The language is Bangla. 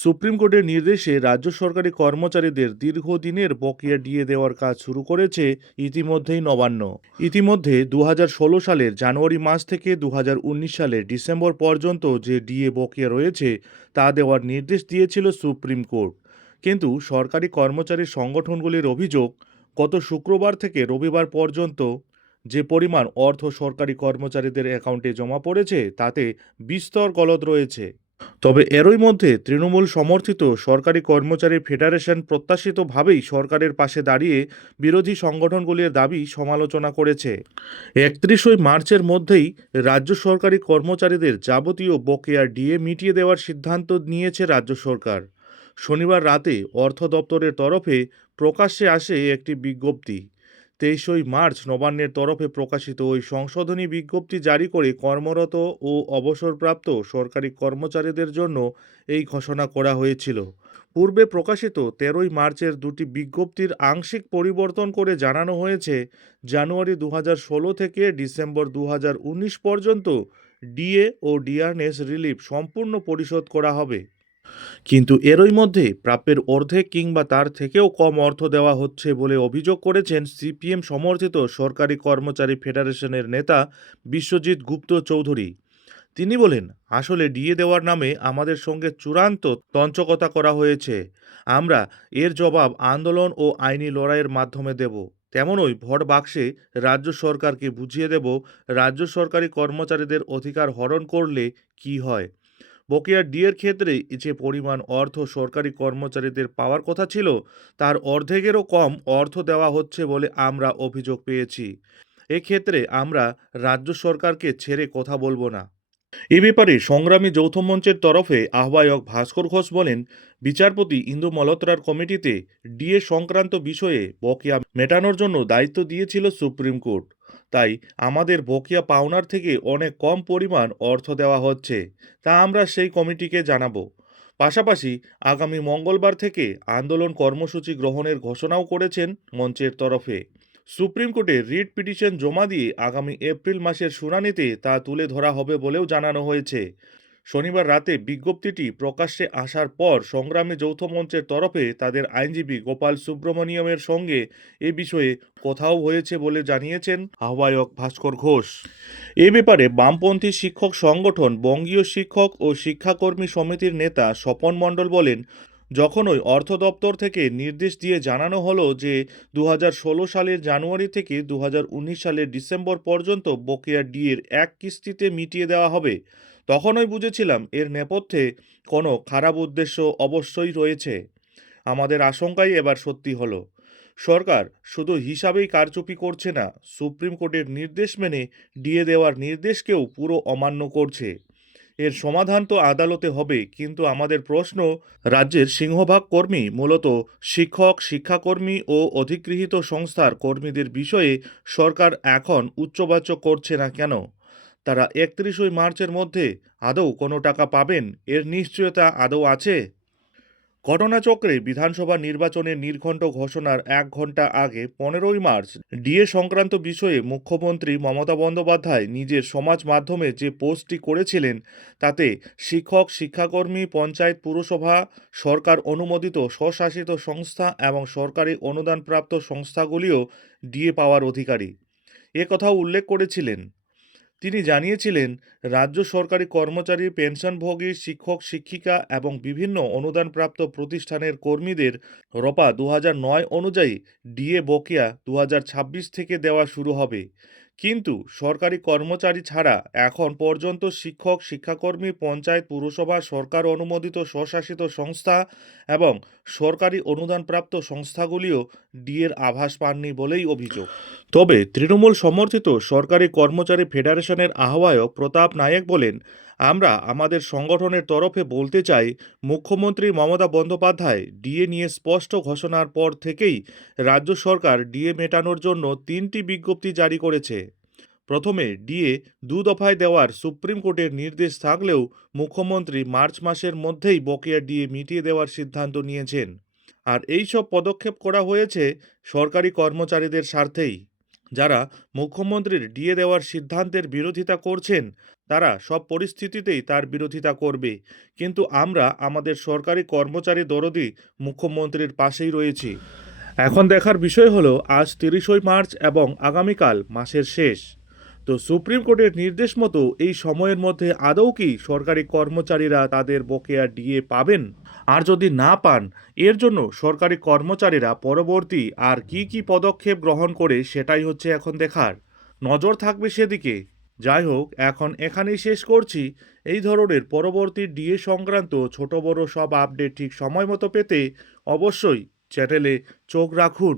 সুপ্রিম কোর্টের নির্দেশে রাজ্য সরকারি কর্মচারীদের দীর্ঘদিনের বকেয়া ডিএ দেওয়ার কাজ শুরু করেছে ইতিমধ্যেই নবান্ন। ইতিমধ্যে 2016 সালের জানুয়ারি মাস থেকে 2019 সালের ডিসেম্বর পর্যন্ত যে ডিএ বকেয়া রয়েছে তা দেওয়ার নির্দেশ দিয়েছিল সুপ্রিম কোর্ট। কিন্তু সরকারি কর্মচারী সংগঠনগুলির অভিযোগ, গত শুক্রবার থেকে রবিবার পর্যন্ত যে পরিমাণ অর্থ সরকারি কর্মচারীদের অ্যাকাউন্টে জমা পড়েছে তাতে বিস্তর গলদ রয়েছে। তবে এরই মধ্যে তৃণমূল সমর্থিত সরকারি কর্মচারী ফেডারেশন প্রত্যাশিতভাবেই সরকারের পাশে দাঁড়িয়ে বিরোধী সংগঠনগুলির দাবি সমালোচনা করেছে। 31 মার্চের মধ্যেই রাজ্য সরকারি কর্মচারীদের যাবতীয় বকেয়া ডিএ মিটিয়ে দেওয়ার সিদ্ধান্ত নিয়েছে রাজ্য সরকার। শনিবার রাতে অর্থ দপ্তরের তরফে প্রকাশ্যে আসে একটি বিজ্ঞপ্তি। 23 মার্চ নবান্নের তরফে প্রকাশিত ওই সংশোধনী বিজ্ঞপ্তি জারি করে কর্মরত ও অবসরপ্রাপ্ত সরকারি কর্মচারীদের জন্য এই ঘোষণা করা হয়েছিল। পূর্বে প্রকাশিত 13 মার্চের দুটি বিজ্ঞপ্তির আংশিক পরিবর্তন করে জানানো হয়েছে, জানুয়ারি 2016 থেকে ডিসেম্বর 2019 পর্যন্ত ডিএ ও ডিআরএস রিলিফ সম্পূর্ণ পরিশোধ করা হবে। কিন্তু এরই মধ্যে প্রাপ্যের অর্ধেক কিংবা তার থেকেও কম অর্থ দেওয়া হচ্ছে বলে অভিযোগ করেছেন সিপিএম সমর্থিত সরকারি কর্মচারী ফেডারেশনের নেতা বিশ্বজিৎ গুপ্ত চৌধুরী। তিনি বলেন, আসলে ডিএ দেওয়ার নামে আমাদের সঙ্গে চূড়ান্ত তঞ্চকতা করা হয়েছে। আমরা এর জবাব আন্দোলন ও আইনি লড়াইয়ের মাধ্যমে দেব। তেমনই ভোট বাক্সে রাজ্য সরকারকে বুঝিয়ে দেব রাজ্য সরকারি কর্মচারীদের অধিকার হরণ করলে কি হয়। বকেয়া ডিএর ক্ষেত্রে যে পরিমাণ অর্থ সরকারি কর্মচারীদের পাওয়ার কথা ছিল তার অর্ধেকেরও কম অর্থ দেওয়া হচ্ছে বলে আমরা অভিযোগ পেয়েছি। এক্ষেত্রে আমরা রাজ্য সরকারকে ছেড়ে কথা বলবো না। এ ব্যাপারে সংগ্রামী যৌথ মঞ্চের তরফে আহ্বায়ক ভাস্কর ঘোষ বলেন, বিচারপতি ইন্দু মালহোত্রার কমিটিতে ডিএ সংক্রান্ত বিষয়ে বকেয়া মেটানোর জন্য দায়িত্ব দিয়েছিল সুপ্রিম কোর্ট। তাই আমাদের বকেয়া পাওনার থেকে অনেক কম পরিমাণ অর্থ দেওয়া হচ্ছে, তা আমরা সেই কমিটিকে জানাবো। পাশাপাশি আগামী মঙ্গলবার থেকে আন্দোলন কর্মসূচি গ্রহণের ঘোষণাও করেছেন মঞ্চের তরফে। সুপ্রিম কোর্টে রিট পিটিশন জমা দিয়ে আগামী এপ্রিল মাসের শুনানিতে তা তুলে ধরা হবে বলেও জানানো হয়েছে। শনিবার রাতে বিজ্ঞপ্তিটি প্রকাশ্যে আসার পর সংগ্রামী যৌথ মঞ্চের তরফে তাদের আইনজীবী গোপাল সুব্রমণিয়মের সঙ্গে এ বিষয়ে কথাও হয়েছে বলে জানিয়েছেন আহ্বায়ক ভাস্কর ঘোষ। এ ব্যাপারে বামপন্থী শিক্ষক সংগঠন বঙ্গীয় শিক্ষক ও শিক্ষাকর্মী সমিতির নেতা স্বপন মণ্ডল বলেন, যখন ওই অর্থ দপ্তর থেকে নির্দেশ দিয়ে জানানো হলো যে 2016 সালের জানুয়ারি থেকে 2019 সালের ডিসেম্বর পর্যন্ত বকেয়া ডিএর এক কিস্তিতে মিটিয়ে দেওয়া হবে, তখনই বুঝেছিলাম এর নেপথ্যে কোনো খারাপ উদ্দেশ্য অবশ্যই রয়েছে। আমাদের আশঙ্কাই এবার সত্যি হলো। সরকার শুধু হিসাবেই কারচুপি করছে না, সুপ্রিম কোর্টের নির্দেশ মেনে ডিএ দেওয়ার নির্দেশকেও পুরো অমান্য করছে। এর সমাধান তো আদালতে হবে, কিন্তু আমাদের প্রশ্ন, রাজ্যের সিংহভাগ কর্মী মূলত শিক্ষক, শিক্ষাকর্মী ও অধিগৃহীত সংস্থার কর্মীদের বিষয়ে সরকার এখন উচ্চবাচ্য করছে না কেন? তারা 31 মার্চের মধ্যে আদৌ কোনো টাকা পাবেন এর নিশ্চয়তা আদৌ আছে? ঘটনাচক্রে বিধানসভা নির্বাচনের নির্ঘণ্ট ঘোষণার 1 ঘণ্টা আগে 15 মার্চ ডিএ সংক্রান্ত বিষয়ে মুখ্যমন্ত্রী মমতা বন্দ্যোপাধ্যায় নিজের সমাজ মাধ্যমে যে পোস্টটি করেছিলেন তাতে শিক্ষক, শিক্ষাকর্মী, পঞ্চায়েত, পুরসভা, সরকার অনুমোদিত স্বশাসিত সংস্থা এবং সরকারি অনুদানপ্রাপ্ত সংস্থাগুলিও ডিএ পাওয়ার অধিকারী এ কথাও উল্লেখ করেছিলেন। তিনি জানিয়েছিলেন, রাজ্য সরকারি কর্মচারী, পেনশনভোগী, শিক্ষক, শিক্ষিকা এবং বিভিন্ন অনুদানপ্রাপ্ত প্রতিষ্ঠানের কর্মীদের রপা 2009 অনুযায়ী ডিএ বকেয়া 2026 থেকে দেওয়া শুরু হবে। কিন্তু সরকারি কর্মচারী ছাড়া এখন পর্যন্ত শিক্ষক, শিক্ষাকর্মী, পঞ্চায়েত, পুরসভা, সরকার অনুমোদিত স্বশাসিত সংস্থা এবং সরকারি অনুদানপ্রাপ্ত সংস্থাগুলিও ডিএর আভাস পাননি বলেই অভিযোগ। তবে তৃণমূল সমর্থিত সরকারি কর্মচারী ফেডারেশনের আহ্বায়ক প্রতাপ নায়েক বলেন, আমরা আমাদের সংগঠনের তরফে বলতে চাই, মুখ্যমন্ত্রী মমতা বন্দ্যোপাধ্যায় ডিএ নিয়ে স্পষ্ট ঘোষণার পর থেকেই রাজ্য সরকার ডিএ মেটানোর জন্য 3টি বিজ্ঞপ্তি জারি করেছে। প্রথমে ডিএ 2 দফায় দেওয়ার সুপ্রিম কোর্টের নির্দেশ থাকলেও মুখ্যমন্ত্রী মার্চ মাসের মধ্যেই বকেয়া ডিএ মিটিয়ে দেওয়ার সিদ্ধান্ত নিয়েছেন। আর এই সব পদক্ষেপ করা হয়েছে সরকারি কর্মচারীদের স্বার্থেই। যারা মুখ্যমন্ত্রীর ডিএ দেওয়ার সিদ্ধান্তের বিরোধিতা করছেন তারা সব পরিস্থিতিতেই তার বিরোধিতা করবে, কিন্তু আমরা আমাদের সরকারি কর্মচারী দরদি মুখ্যমন্ত্রীর পাশেই রয়েছি। এখন দেখার বিষয় হলো আজ 30 মার্চ এবং আগামীকাল মাসের শেষ। তো সুপ্রিম কোর্টের নির্দেশ মতো এই সময়ের মধ্যে আদৌ কি সরকারি কর্মচারীরা তাদের বকেয়া ডিএ পাবেন? আর যদি না পান, এর জন্য সরকারি কর্মচারীরা পরবর্তী আর কি পদক্ষেপ গ্রহণ করে সেটাই হচ্ছে এখন দেখার। নজর থাকবে সেদিকে। যাই হোক, এখন এখানেই শেষ করছি। এই ধরনের পরবর্তী ডিএ সংক্রান্ত ছোট বড় সব আপডেট ঠিক সময় মতো পেতে অবশ্যই চ্যানেলে চোখ রাখুন।